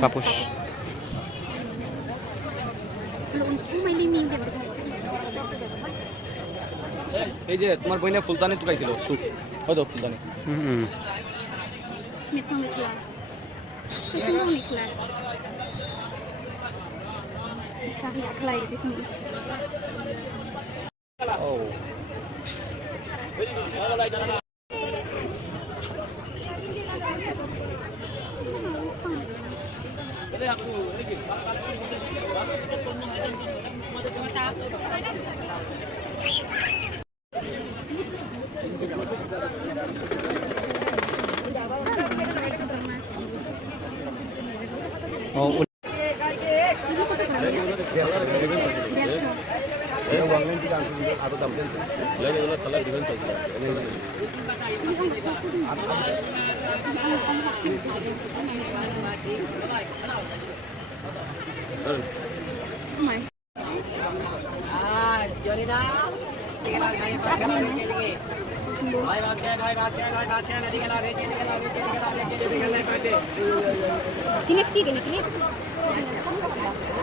Tapos এই যে তোমার বইনে ফুলদানি টুকাইছিল সুপ হয়তো ফুলদানি Mesong nikla. Mesong nikla. Sahi aklai di sini. Oh. oh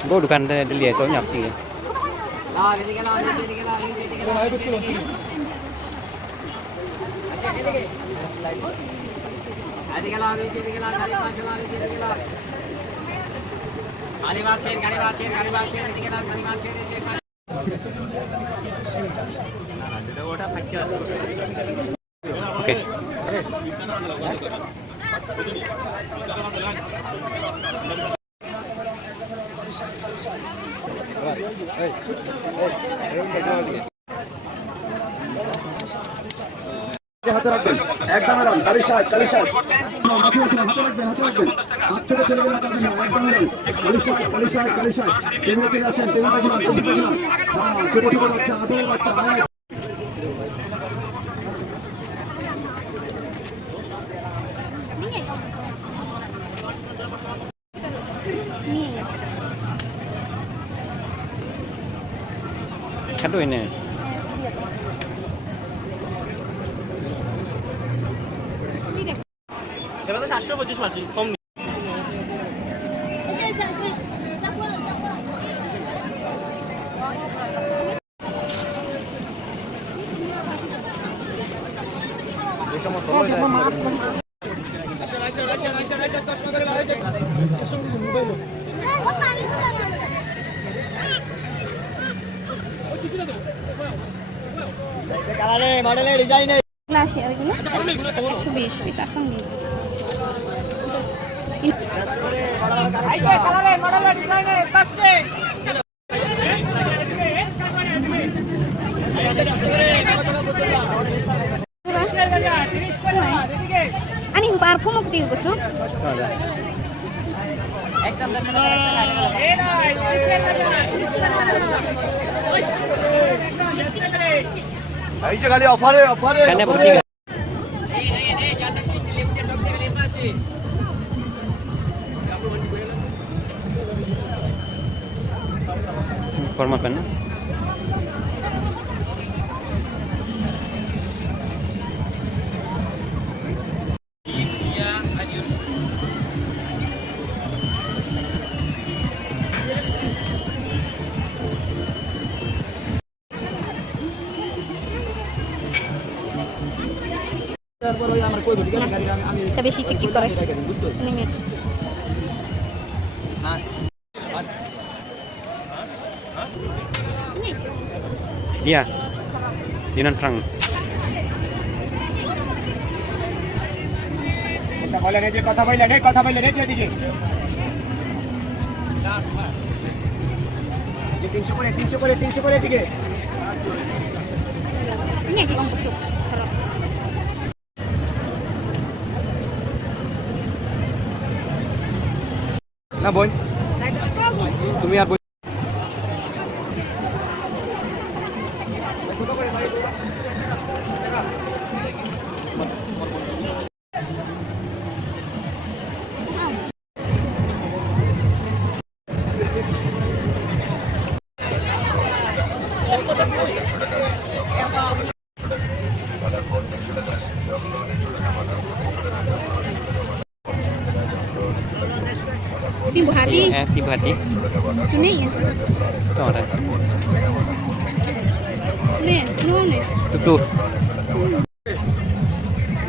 Gue bukan dia itu nyapi. Oke. হাতে রাখবেন একদম আরাম 40 40 মাথা রাখবেন হাতে রাখবেন ছোট ছেলে একদম আরাম 40 তেমনি চলে আসেন তেমনি ছোট ছোট বাচ্চা আদৌ বাচ্চা Kado ini. এবারে 725 মাসি কম মডেলের ডিজাইনে Kelas ya regular. 120 bisa sang di. Ayo kalare modeler ডিজাইনে পাশে Ani parfum aku tinggal besok. একদম 10 টাকা এই নাই এই যে খালি অফারে Sana bukti. Forma kan? তারপর ওই আমার কই গাড়ি আমি Tapi si cik kore. Ini mi. Ini itu. Iya. Dinan Frank. কথা বললেন এই যে এদিকে 300 করে এদিকে Ini yang diongkos tuh. Kalau না বোন তুমি আর বোন Timbu hati, Tiba hati. cumi ya. Itu ada. Cumi, nun nih. Tutup.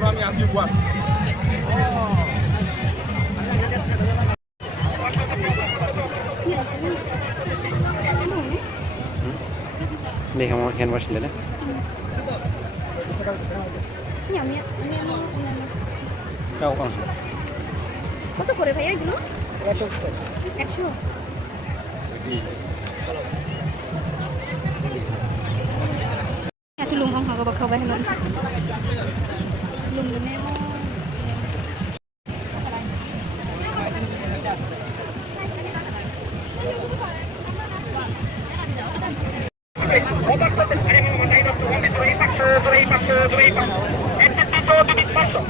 আমি আসি বুয়া Deh kamu hand wash dulu deh. Ini আমি Kau kan. কত করে ভাইয়া এগুলো 100 Acu lumong ako baka ba nun. Lumong mo. Passo,